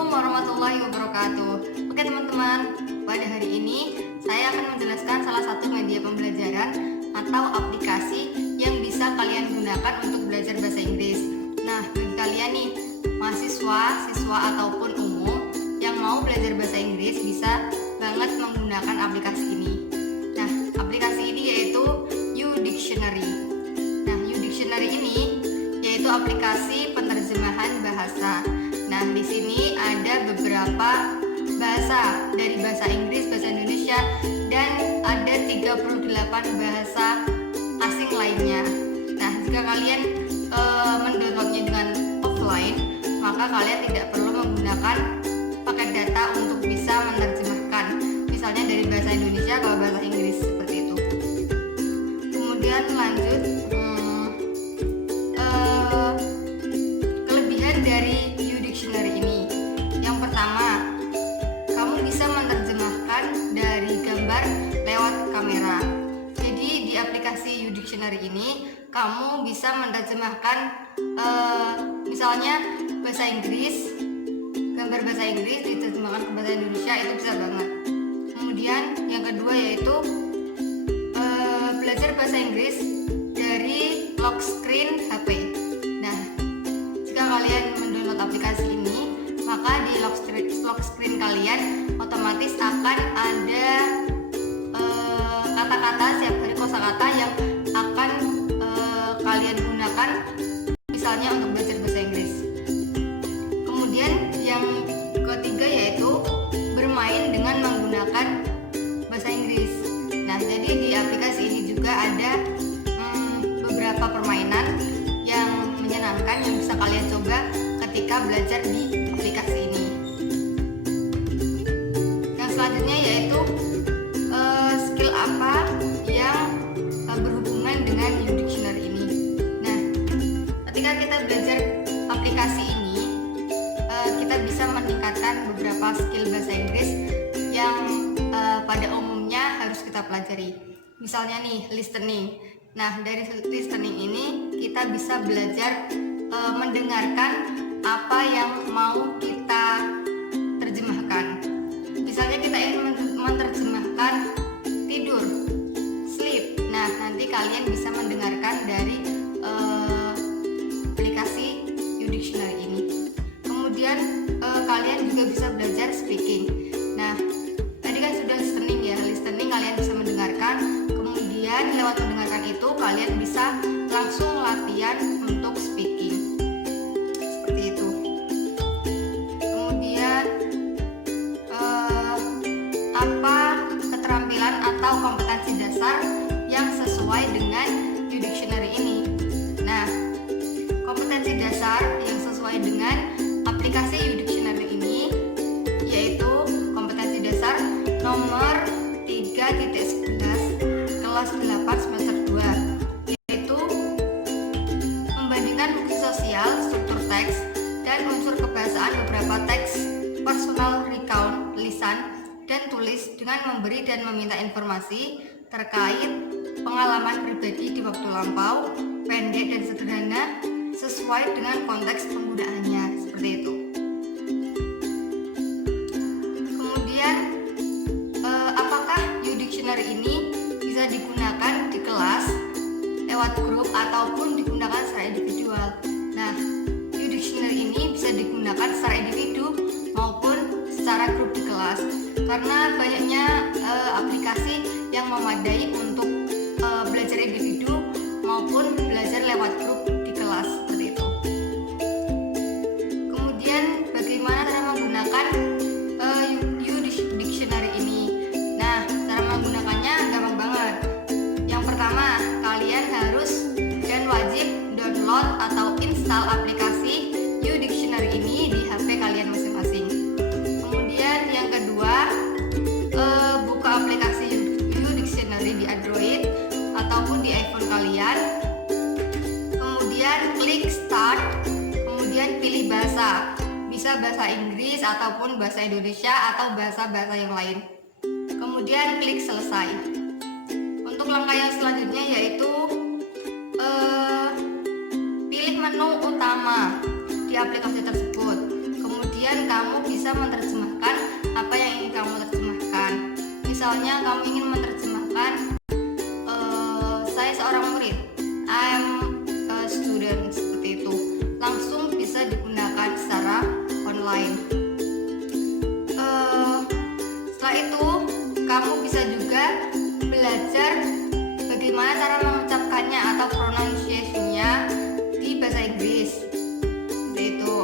Assalamualaikum warahmatullahi wabarakatuh. Oke teman-teman, pada hari ini saya akan menjelaskan salah satu media pembelajaran atau aplikasi yang bisa kalian gunakan untuk belajar bahasa Inggris. Nah, bagi kalian nih, mahasiswa, siswa ataupun umum yang mau belajar bahasa Inggris bisa banget menggunakan aplikasi ini. Nah, aplikasi ini yaitu YouDictionary. Nah, YouDictionary ini yaitu aplikasi penerjemahan bahasa. Nah, di sini ada beberapa bahasa dari bahasa Inggris, bahasa Indonesia, dan ada 38 bahasa asing lainnya. Nah, jika kalian mendownloadnya dengan offline, maka kalian tidak perlu menggunakan paket data untuk bisa menerjemahkan, misalnya dari bahasa Indonesia ke bahasa Inggris seperti itu. Kemudian lanjut, kelebihan dari YouDictionary ini. Yang pertama, kamu bisa menerjemahkan dari gambar lewat kamera. Jadi di aplikasi YouDictionary ini kamu bisa menerjemahkan misalnya bahasa Inggris, gambar bahasa Inggris diterjemahkan ke bahasa Indonesia, itu bisa banget. Kemudian yang kedua yaitu belajar bahasa Inggris dari lock screen HP. Nah, jika kalian mendownload aplikasi ini, maka di lock screen kalian otomatis akan ada kata-kata, setiap hari kosakata yang akan kalian gunakan misalnya untuk belajar bahasa Inggris. Kemudian yang ketiga yaitu bermain dengan menggunakan bahasa Inggris. Nah, jadi di aplikasi ini juga ada beberapa permainan yang menyenangkan yang bisa kalian coba ketika belajar di aplikasi ini. Yang selanjutnya yaitu skill apa yang berhubungan dengan YouDictionary ini. Nah, ketika kita belajar aplikasi ini, kita bisa meningkatkan beberapa skill bahasa Inggris yang pada umumnya harus kita pelajari. Misalnya nih, listening. Nah, dari listening ini kita bisa belajar mendengarkan apa yang mau kita terjemahkan. Misalnya kita ingin menerjemahkan tidur, sleep. Nah, nanti kalian bisa mendengarkan dari aplikasi YouDictionary ini. Kemudian kalian juga bisa belajar speaking. Nah, tadi kan sudah listening ya. Listening kalian bisa mendengarkan. Kemudian lewat mendengarkan itu kalian bisa langsung latihan untuk speaking. Seperti itu. Kemudian apa keterampilan atau kompetensi dasar yang sesuai dengan YouDictionary ini? Nah, kompetensi dasar yang sesuai dengan aplikasi YouDictionary ini yaitu kompetensi dasar nomor 3.11 kelas 8 semester 2, yaitu membandingkan bukti sosial, struktur teks, dan unsur kebahasaan beberapa teks personal recount, lisan dan tulis dengan memberi dan meminta informasi terkait pengalaman pribadi di waktu lampau, pendek dan sederhana sesuai dengan konteks penggunaannya, seperti itu. Kemudian apakah YouDictionary ini bisa digunakan di kelas lewat grup ataupun digunakan secara individual? Nah, YouDictionary ini bisa digunakan secara individu maupun secara grup di kelas, karena banyaknya aplikasi yang memadai untuk belajar individu maupun belajar lewat grup di kelas, seperti itu. Kemudian bagaimana cara menggunakan YouDictionary ini? Nah, cara menggunakannya gampang banget. Yang pertama, kalian harus dan wajib download atau install aplikasi YouDictionary ini di HP kalian masing-masing. Kemudian yang kedua, buka aplikasi YouDictionary di Android ataupun di iPhone kalian. Kemudian klik start, kemudian pilih bahasa. Bisa bahasa Inggris ataupun bahasa Indonesia atau bahasa-bahasa yang lain. Kemudian klik selesai. Untuk langkah yang selanjutnya yaitu pilih menu utama di aplikasi tersebut. Kemudian kamu bisa bisa menerjemahkan apa yang ingin kamu terjemahkan. Misalnya kamu ingin menerjemahkan saya seorang murid, I'm a student, seperti itu. Langsung bisa digunakan secara online. Setelah itu kamu bisa juga belajar bagaimana cara mengucapkannya atau pronunciation-nya di bahasa Inggris, seperti itu.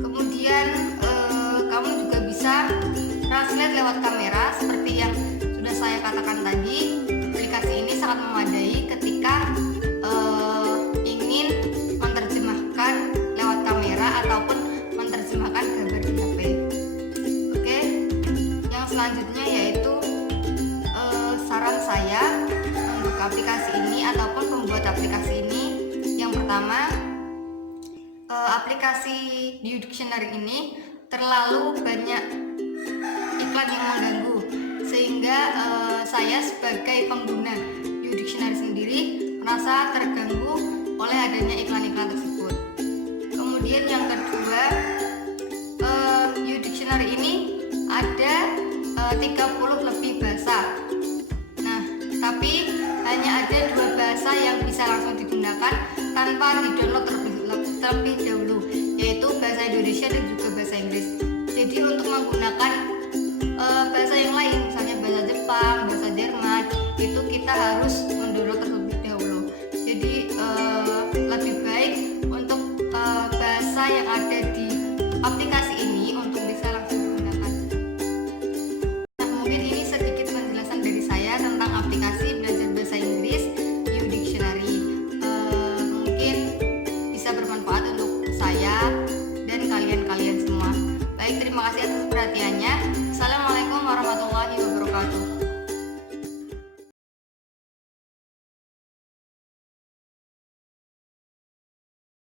Kemudian kamu juga bisa translate lewat kamera seperti yang sudah saya katakan tadi. Aplikasi ini sangat memadai ketika ingin menerjemahkan lewat kamera ataupun menerjemahkan gambar di HP. Oke, yang selanjutnya yaitu saran saya untuk aplikasi ini ataupun pembuat aplikasi ini. Yang pertama, aplikasi Dictionary ini terlalu banyak iklan yang mengganggu, sehingga saya sebagai pengguna Dictionary sendiri merasa terganggu oleh adanya iklan-iklan tersebut. Kemudian yang kedua, Dictionary ini ada 30 lebih bahasa. Nah, tapi hanya ada 2 bahasa yang bisa langsung digunakan tanpa di-download terlebih dahulu, yaitu bahasa Indonesia dan juga bahasa Inggris. Jadi untuk menggunakan bahasa yang lain, misalnya bahasa Jepang, bahasa Jerman, itu kita harus mendownload terlebih dahulu. Jadi lebih baik untuk bahasa yang ada di aplikasi ini untuk bisa langsung digunakan. Nah, mungkin ini sedikit penjelasan dari saya tentang aplikasi belajar bahasa Inggris Dictionary. Mungkin bisa bermanfaat untuk saya dan kalian semua. Baik, terima kasih atas perhatiannya. Assalamualaikum warahmatullahi wabarakatuh.